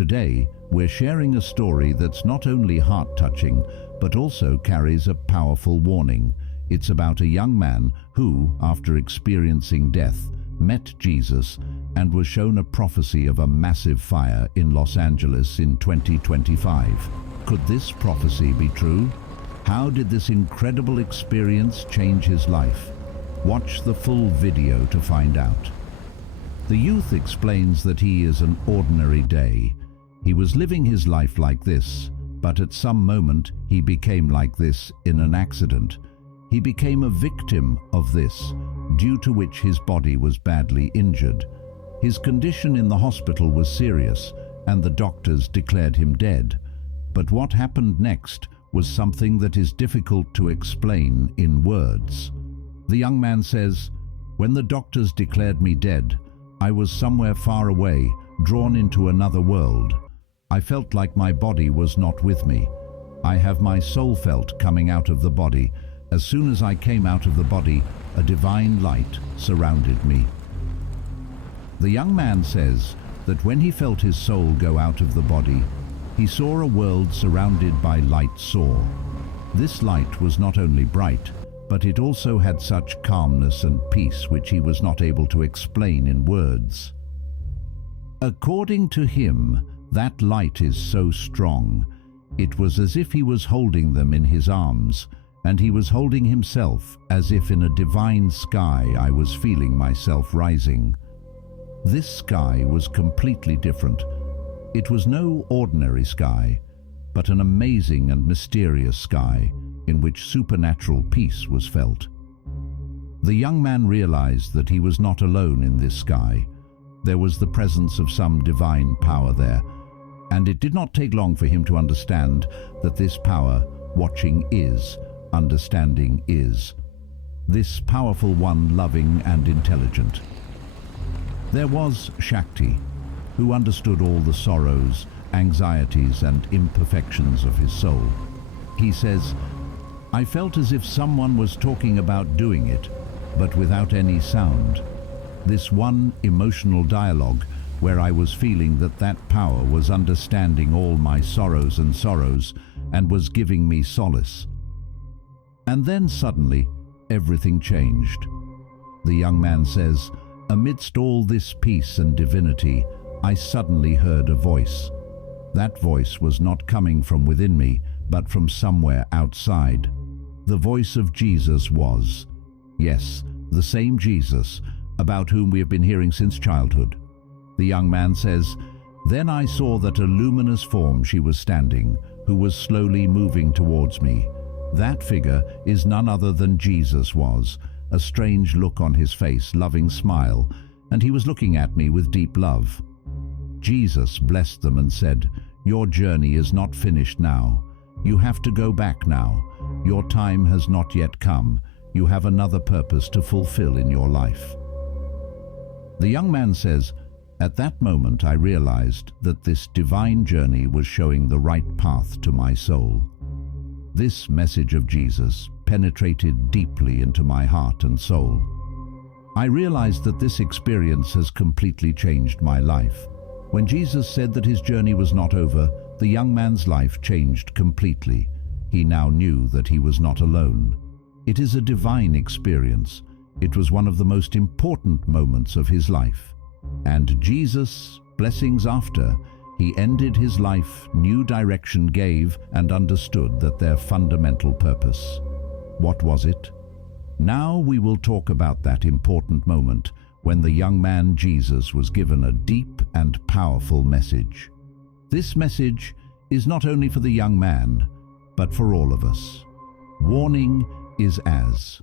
Today, we're sharing a story that's not only heart-touching, but also carries a powerful warning. It's about a young man who, after experiencing death, met Jesus and was shown a prophecy of a massive fire in Los Angeles in 2025. Could this prophecy be true? How did this incredible experience change his life? Watch the full video to find out. The youth explains that he is an ordinary day. He was living his life like this, but at some moment he became like this in an accident. He became a victim of this, due to which his body was badly injured. His condition in the hospital was serious, and the doctors declared him dead. But what happened next was something that is difficult to explain in words. The young man says, "When the doctors declared me dead, I was somewhere far away, drawn into another world. I felt like my body was not with me. I have my soul felt coming out of the body. As soon as I came out of the body, a divine light surrounded me." The young man says that when he felt his soul go out of the body, he saw a world surrounded by light soar. This light was not only bright, but it also had such calmness and peace which he was not able to explain in words. According to him, that light is so strong. It was as if he was holding them in his arms, and he was holding himself as if in a divine sky I was feeling myself rising. This sky was completely different. It was no ordinary sky, but an amazing and mysterious sky in which supernatural peace was felt. The young man realized that he was not alone in this sky. There was the presence of some divine power there, and it did not take long for him to understand that this power, watching is, understanding is. This powerful one, loving and intelligent. There was Shakti, who understood all the sorrows, anxieties and imperfections of his soul. He says, "I felt as if someone was talking about doing it, but without any sound. This one emotional dialogue where I was feeling that that power was understanding all my sorrows and was giving me solace." And then suddenly, everything changed. The young man says, "Amidst all this peace and divinity, I suddenly heard a voice. That voice was not coming from within me, but from somewhere outside. The voice of Jesus was, yes, the same Jesus about whom we have been hearing since childhood." The young man says, "Then I saw that a luminous form she was standing, who was slowly moving towards me. That figure is none other than Jesus was, a strange look on his face, loving smile, and he was looking at me with deep love. Jesus blessed them and said, 'Your journey is not finished now. You have to go back now. Your time has not yet come. You have another purpose to fulfill in your life.'" The young man says, "At that moment I realized that this divine journey was showing the right path to my soul. This message of Jesus penetrated deeply into my heart and soul. I realized that this experience has completely changed my life. When Jesus said that his journey was not over, the young man's life changed completely. He now knew that he was not alone. It is a divine experience. It was one of the most important moments of his life. And Jesus, blessings after, he ended his life, new direction gave, and understood that their fundamental purpose. What was it? Now we will talk about that important moment when the young man Jesus was given a deep and powerful message. This message is not only for the young man, but for all of us. Warning is as.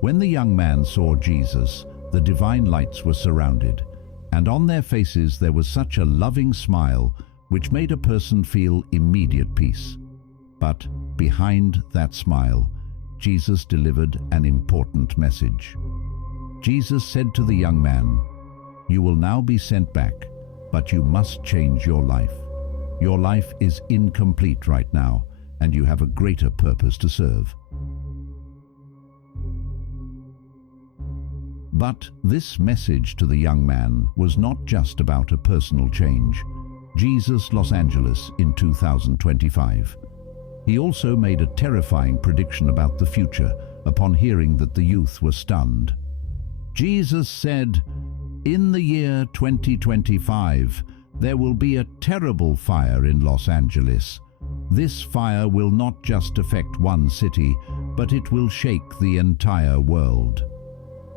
When the young man saw Jesus, the divine lights were surrounded, and on their faces there was such a loving smile which made a person feel immediate peace. But behind that smile, Jesus delivered an important message. Jesus said to the young man, "You will now be sent back, but you must change your life. Your life is incomplete right now, and you have a greater purpose to serve." But this message to the young man was not just about a personal change. Jesus, Los Angeles in 2025. He also made a terrifying prediction about the future upon hearing that the youth were stunned. Jesus said, "In the year 2025, there will be a terrible fire in Los Angeles. This fire will not just affect one city, but it will shake the entire world."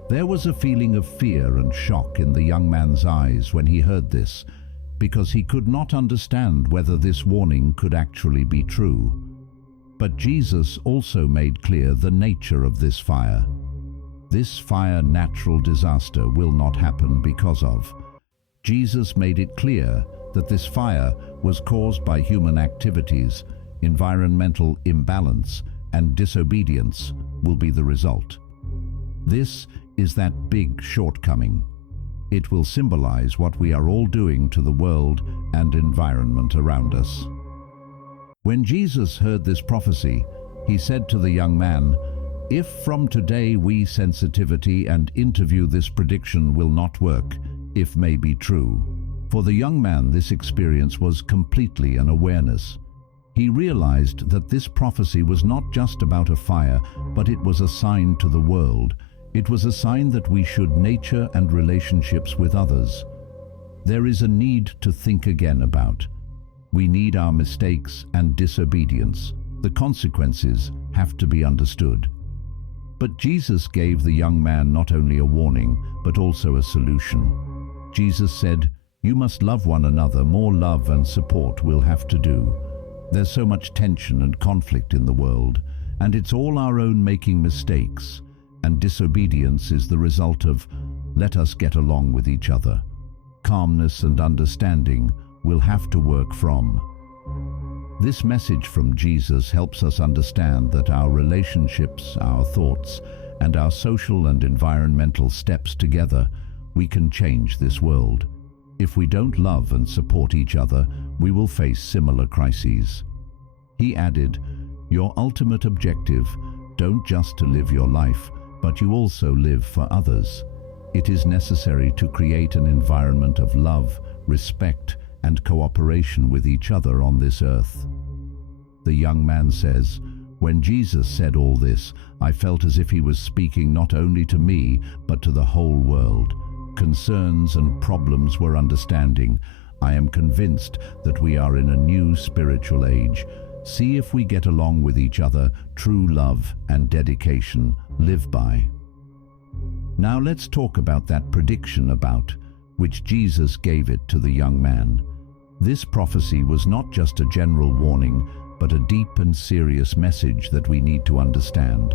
There was a feeling of fear and shock in the young man's eyes when he heard this, because he could not understand whether this warning could actually be true. But Jesus also made clear the nature of this fire. This fire natural disaster will not happen because of. Jesus made it clear that this fire was caused by human activities, environmental imbalance, and disobedience will be the result. This is that big shortcoming. It will symbolize what we are all doing to the world and environment around us. When Jesus heard this prophecy, he said to the young man, "If from today we sensitivity and interview this prediction will not work, if may be true." For the young man, this experience was completely an awareness. He realized that this prophecy was not just about a fire, but it was a sign to the world. It was a sign that we should nature and relationships with others. There is a need to think again about. We need our mistakes and disobedience. The consequences have to be understood. But Jesus gave the young man not only a warning, but also a solution. Jesus said, "You must love one another. More love and support we'll have to do. There's so much tension and conflict in the world, and it's all our own making mistakes. And disobedience is the result of, let us get along with each other. Calmness and understanding will have to work from." This message from Jesus helps us understand that our relationships, our thoughts, and our social and environmental steps together, we can change this world. If we don't love and support each other, we will face similar crises. He added, "Your ultimate objective, don't just to live your life, but you also live for others. It is necessary to create an environment of love, respect, and cooperation with each other on this earth." The young man says, "When Jesus said all this, I felt as if he was speaking not only to me, but to the whole world. Concerns and problems were understanding. I am convinced that we are in a new spiritual age. See if we get along with each other, true love and dedication live by." Now let's talk about that prediction about which Jesus gave it to the young man. This prophecy was not just a general warning, but a deep and serious message that we need to understand.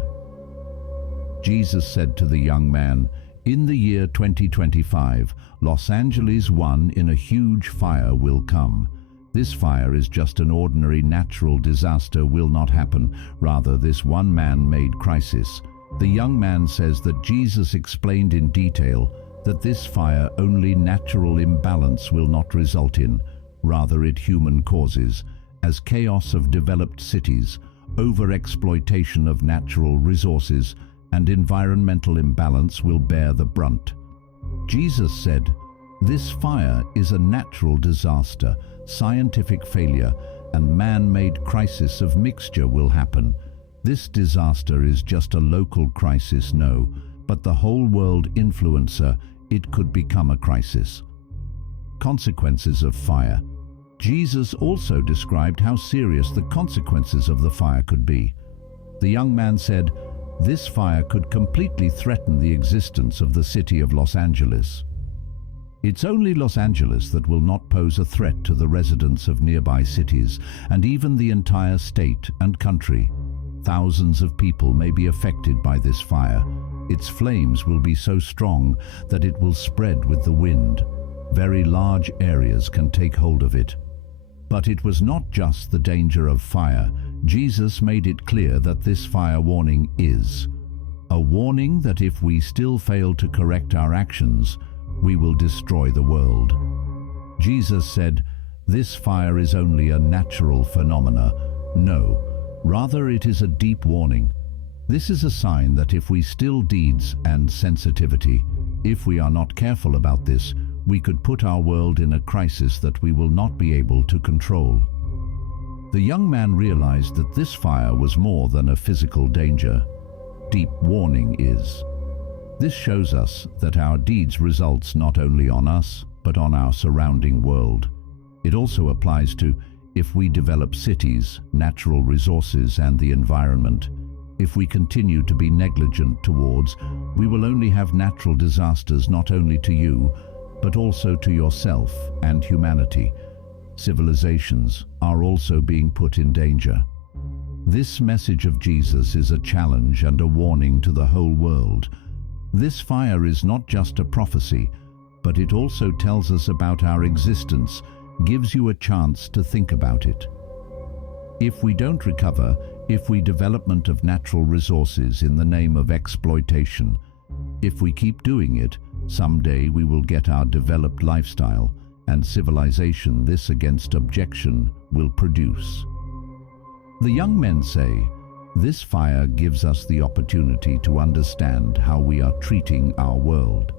Jesus said to the young man, "In the year 2025, Los Angeles one in a huge fire will come. This fire is just an ordinary natural disaster will not happen, rather this one man-made crisis." The young man says that Jesus explained in detail that this fire only natural imbalance will not result in, rather it human causes, as chaos of developed cities, over-exploitation of natural resources, and environmental imbalance will bear the brunt. Jesus said, "This fire is a natural disaster, scientific failure, and man-made crisis of mixture will happen. This disaster is just a local crisis, no, but the whole world influencer, it could become a crisis." Consequences of fire. Jesus also described how serious the consequences of the fire could be. The young man said, "This fire could completely threaten the existence of the city of Los Angeles. It's only Los Angeles that will not pose a threat to the residents of nearby cities, and even the entire state and country. Thousands of people may be affected by this fire. Its flames will be so strong that it will spread with the wind. Very large areas can take hold of it." But it was not just the danger of fire. Jesus made it clear that this fire warning is a warning that if we still fail to correct our actions, we will destroy the world. Jesus said, "This fire is only a natural phenomena." No, rather it is a deep warning. This is a sign that if we still deeds and sensitivity, if we are not careful about this, we could put our world in a crisis that we will not be able to control. The young man realized that this fire was more than a physical danger. Deep warning is. This shows us that our deeds results not only on us, but on our surrounding world. It also applies to if we develop cities, natural resources, and the environment. If we continue to be negligent towards, we will only have natural disasters not only to you, but also to yourself and humanity. Civilizations are also being put in danger. This message of Jesus is a challenge and a warning to the whole world. This fire is not just a prophecy, but it also tells us about our existence, gives you a chance to think about it. If we don't recover, if we development of natural resources in the name of exploitation, if we keep doing it, someday we will get our developed lifestyle and civilization this against objection will produce. The young men say, this fire gives us the opportunity to understand how we are treating our world.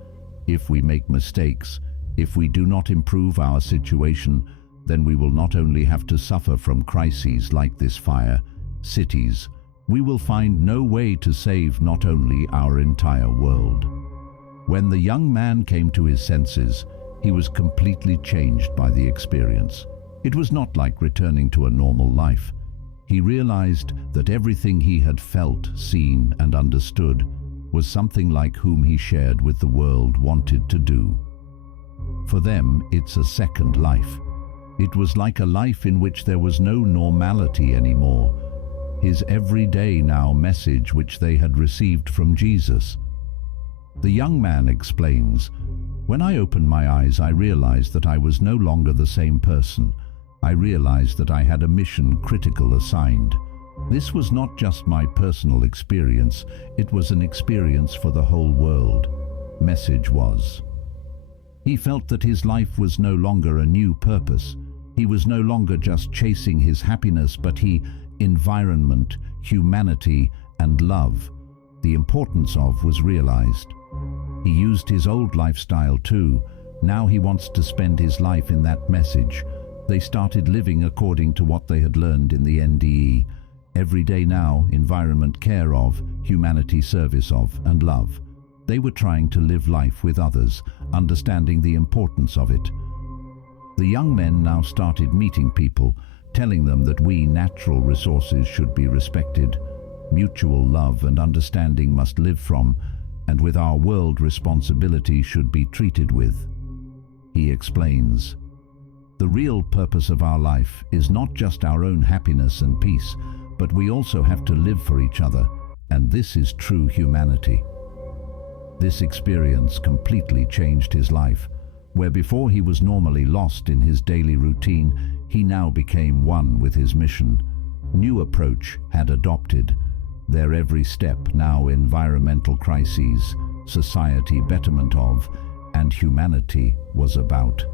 If we make mistakes, if we do not improve our situation, then we will not only have to suffer from crises like this fire, cities, we will find no way to save not only our entire world. When the young man came to his senses, he was completely changed by the experience. It was not like returning to a normal life. He realized that everything he had felt, seen, and understood was something like whom he shared with the world wanted to do. For them, it's a second life. It was like a life in which there was no normality anymore. His everyday now message which they had received from Jesus. The young man explains, when I opened my eyes, I realized that I was no longer the same person. I realized that I had a mission critical assigned. This was not just my personal experience, it was an experience for the whole world. Message was. He felt that his life was no longer a new purpose. He was no longer just chasing his happiness, but environment, humanity, and love. The importance of was realized. He used his old lifestyle too. Now he wants to spend his life in that message. They started living according to what they had learned in the NDE. Every day now, environment care of, humanity service of, and love. They were trying to live life with others, understanding the importance of it. The young men now started meeting people, telling them that we natural resources should be respected, mutual love and understanding must live from, and with our world responsibility should be treated with. He explains, the real purpose of our life is not just our own happiness and peace, but we also have to live for each other, and this is true humanity. This experience completely changed his life. Where before he was normally lost in his daily routine, he now became one with his mission. New approach had adopted. Their every step now environmental crises, society betterment of, and humanity was about.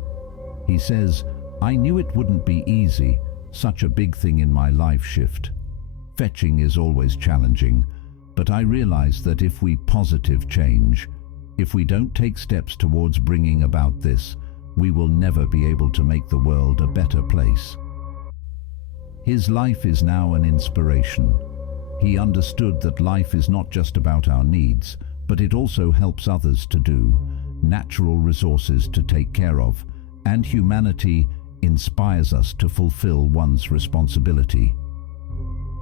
He says, I knew it wouldn't be easy, such a big thing in my life shift. Fetching is always challenging, but I realized that if we positive change, if we don't take steps towards bringing about this, we will never be able to make the world a better place. His life is now an inspiration. He understood that life is not just about our needs, but it also helps others to do, natural resources to take care of, and humanity inspires us to fulfill one's responsibility.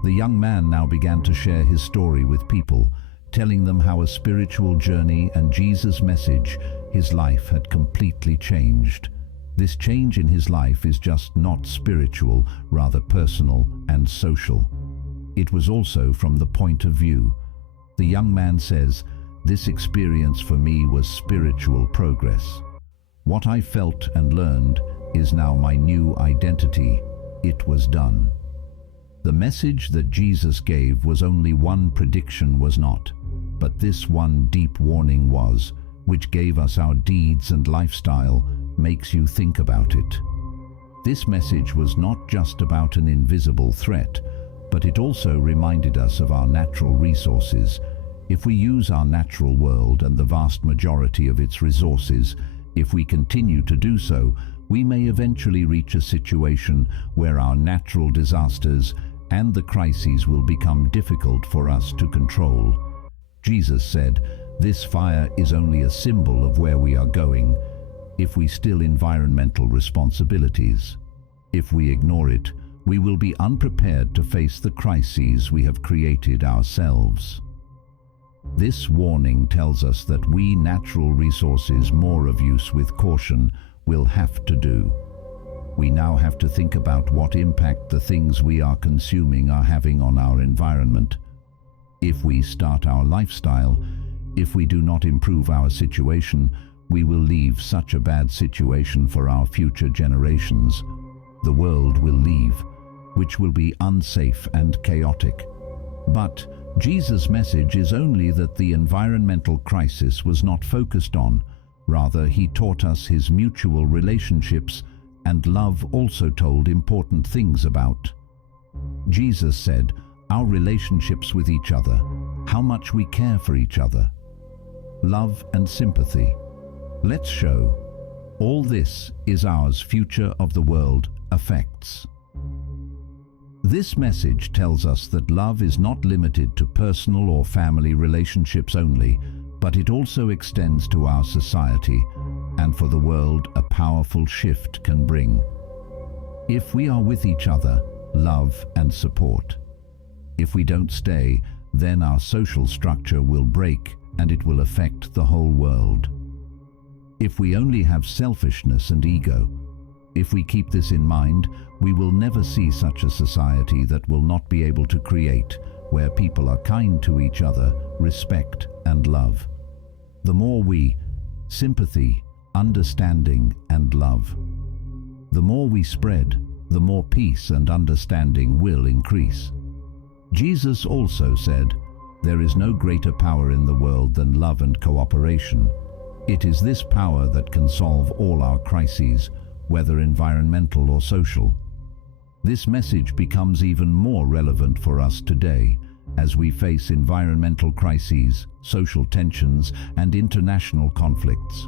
The young man now began to share his story with people, telling them how a spiritual journey and Jesus' message, his life had completely changed. This change in his life is just not spiritual, rather personal and social. It was also from the point of view. The young man says, this experience for me was spiritual progress. What I felt and learned is now my new identity. It was done. The message that Jesus gave was only one prediction was not, but this one deep warning was, which gave us our deeds and lifestyle, makes you think about it. This message was not just about an invisible threat, but it also reminded us of our natural resources. If we use our natural world and the vast majority of its resources, If we continue to do so, we may eventually reach a situation where our natural disasters and the crises will become difficult for us to control. Jesus said, "This fire is only a symbol of where we are going if we still environmental responsibilities. If we ignore it, we will be unprepared to face the crises we have created ourselves." This warning tells us that we natural resources more of use with caution will have to do. We now have to think about what impact the things we are consuming are having on our environment. If we start our lifestyle, if we do not improve our situation, we will leave such a bad situation for our future generations. The world will leave, which will be unsafe and chaotic. But Jesus' message is only that the environmental crisis was not focused on. Rather, he taught us his mutual relationships, and love also told important things about. Jesus said, our relationships with each other, how much we care for each other. Love and sympathy. Let's show. All this is ours. Future of the world affects. This message tells us that love is not limited to personal or family relationships only, but it also extends to our society, and for the world a powerful shift can bring. If we are with each other, love and support. If we don't stay, then our social structure will break and it will affect the whole world. If we only have selfishness and ego, if we keep this in mind, we will never see such a society that will not be able to create, where people are kind to each other, respect and love. The more we, sympathy, understanding and love. The more we spread, the more peace and understanding will increase. Jesus also said, there is no greater power in the world than love and cooperation. It is this power that can solve all our crises, whether environmental or social. This message becomes even more relevant for us today as we face environmental crises, social tensions, and international conflicts.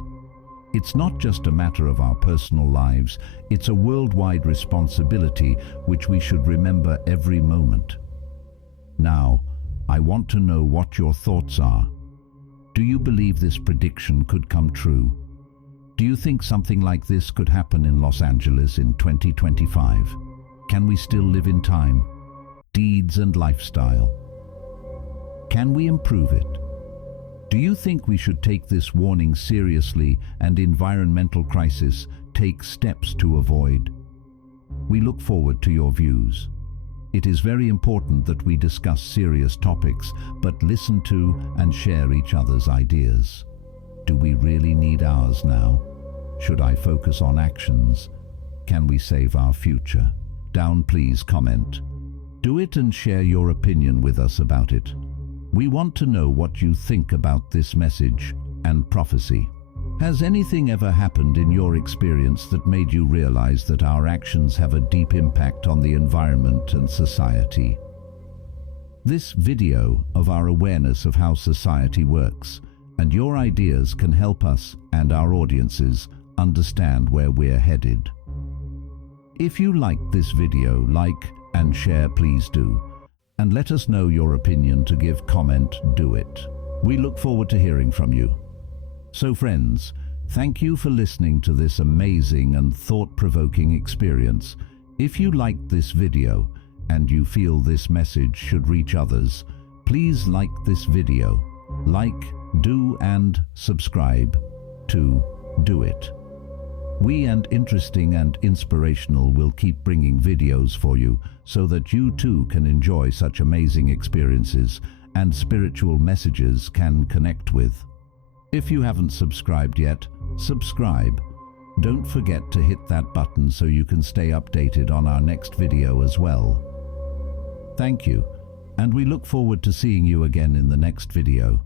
It's not just a matter of our personal lives, it's a worldwide responsibility which we should remember every moment. Now, I want to know what your thoughts are. Do you believe this prediction could come true? Do you think something like this could happen in Los Angeles in 2025? Can we still live in time, deeds and lifestyle? Can we improve it? Do you think we should take this warning seriously and environmental crisis take steps to avoid? We look forward to your views. It is very important that we discuss serious topics, but listen to and share each other's ideas. Do we really need ours now? Should I focus on actions? Can we save our future? Down, please comment. Do it and share your opinion with us about it. We want to know what you think about this message and prophecy. Has anything ever happened in your experience that made you realize that our actions have a deep impact on the environment and society? This video of our awareness of how society works, and your ideas can help us and our audiences understand where we're headed. If you liked this video, like and share, please do. And let us know your opinion. To give comment, do it. We look forward to hearing from you. So friends, thank you for listening to this amazing and thought-provoking experience. If you liked this video and you feel this message should reach others, please like this video. Like, do and subscribe to Do It. We and interesting and inspirational will keep bringing videos for you so that you too can enjoy such amazing experiences and spiritual messages can connect with. If you haven't subscribed yet, subscribe. Don't forget to hit that button so you can stay updated on our next video as well. Thank you, and we look forward to seeing you again in the next video.